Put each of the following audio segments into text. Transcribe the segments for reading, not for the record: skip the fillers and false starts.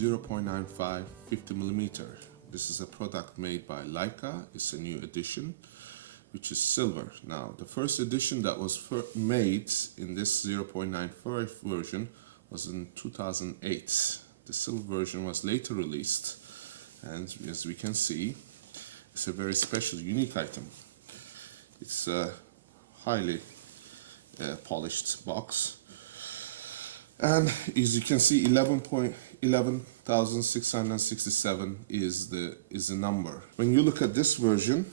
0.95 50mm. This is a product made by Leica. It's a new edition, which is silver. Now, the first edition that was made in this 0.95 version was in 2008. The silver version was later released, and as we can see, it's a very special, unique item. It's a highly polished box, and as you can see, 11,667 is the number. When you look at this version,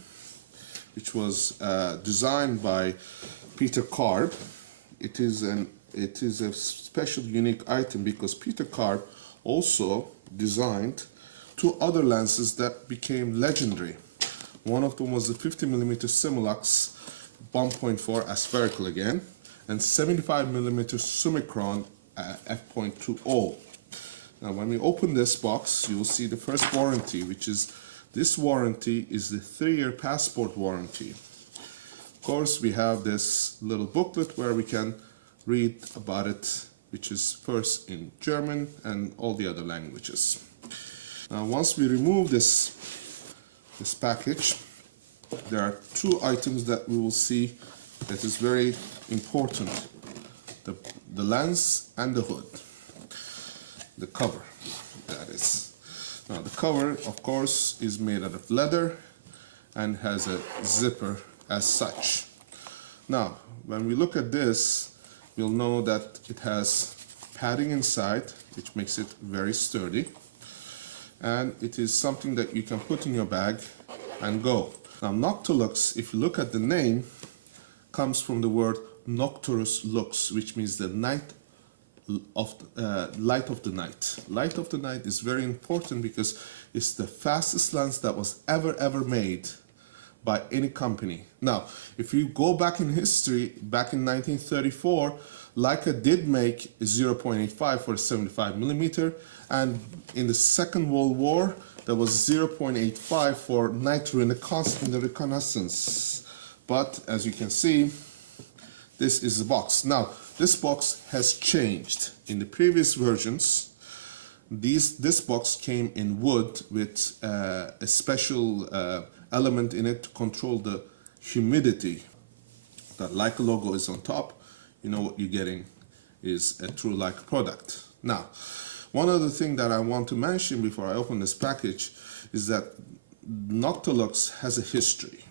which was designed by Peter Karp, it is a special, unique item because Peter Karp also designed two other lenses that became legendary. One of them was the 50mm Simulux 1.4 aspherical again, and 75mm Summicron f.20. Now, when we open this box, you will see the first warranty, which is this warranty is the 3-year passport warranty. Of course, we have this little booklet where we can read about it, which is first in German and all the other languages. Now, once we remove this package, there are two items that we will see that is very important: the lens and the hood, the cover, that is. Now, the cover, of course, is made out of leather and has a zipper as such. Now, when we look at this, you'll know that it has padding inside, which makes it very sturdy, and it is something that you can put in your bag and go. Now, Noctilux, if you look at the name, comes from the word Nocturus Lux, which means the light of the night. Light of the night is very important because it's the fastest lens that was ever made by any company. Now, if you go back in history, back in 1934, Leica did make a 0.85 for a 75mm, and in the Second World War, there was 0.85 for night reconnaissance. But as you can see, this is the box. Now, this box has changed. In the previous versions, this box came in wood with a special element in it to control the humidity. The Leica logo is on top. You know what you're getting is a true Leica product. Now, one other thing that I want to mention before I open this package is that Noctilux has a history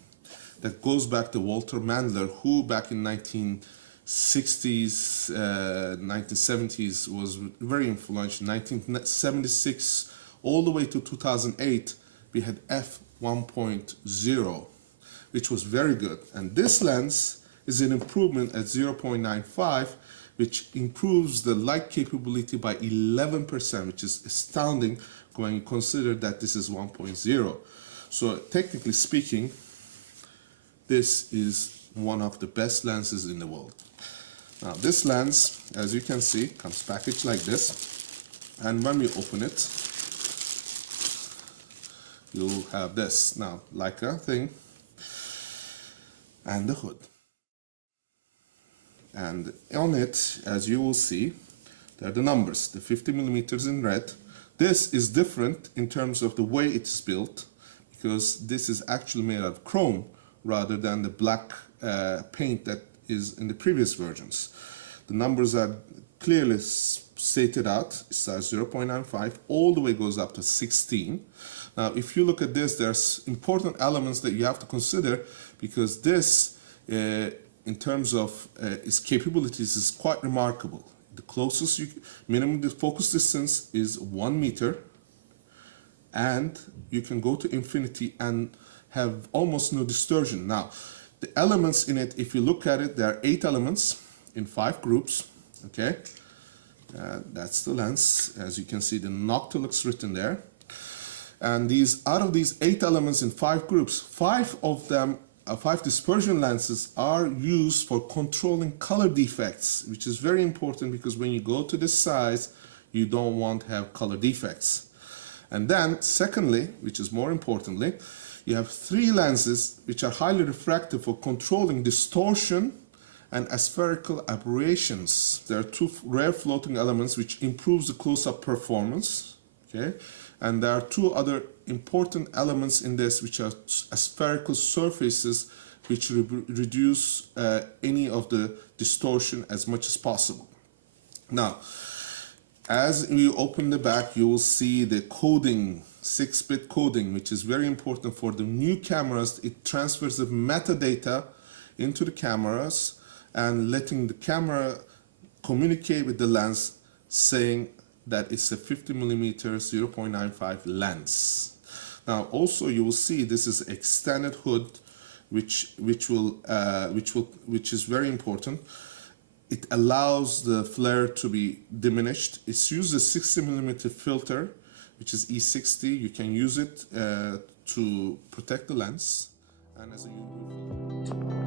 that goes back to Walter Mandler, who back in 1960s, 1970s was very influential. 1976 all the way to 2008, we had f1.0, which was very good. And this lens is an improvement at 0.95, which improves the light capability by 11%, which is astounding when you consider that this is 1.0. So technically speaking, this is one of the best lenses in the world. Now, this lens, as you can see, comes packaged like this, and when we open it, you'll have this. Now, Leica thing, and the hood. And on it, as you will see, there are the numbers, the 50mm in red. This is different in terms of the way it is built, because this is actually made out of chrome rather than the black paint that is in the previous versions. The numbers are clearly stated out. It starts 0.95, all the way goes up to 16. Now, if you look at this, there's important elements that you have to consider, because this, in terms of its capabilities, is quite remarkable. The closest minimum focus distance is 1 meter, and you can go to infinity and have almost no distortion. Now, the elements in it, if you look at it, there are 8 elements in 5 groups, okay? That's the lens. As you can see, the Noctilux written there. And out of these 8 elements in 5 groups, 5 of them, 5 dispersion lenses are used for controlling color defects, which is very important because when you go to this size, you don't want to have color defects. And then, secondly, which is more importantly, you have 3 lenses which are highly refractive for controlling distortion and aspherical aberrations. There are 2 rare floating elements which improves the close-up performance, Okay, and there are two other important elements in this, which are spherical surfaces, which reduce any of the distortion as much as possible. Now, as you open the back, you will see the coding, 6-bit coding, which is very important for the new cameras. It transfers the metadata into the cameras and letting the camera communicate with the lens, saying that it's a 50mm 0.95 lens. Now, also you will see this is extended hood, which is very important. It allows the flare to be diminished. It's used a 60mm filter, which is E60. You can use it to protect the lens. And as a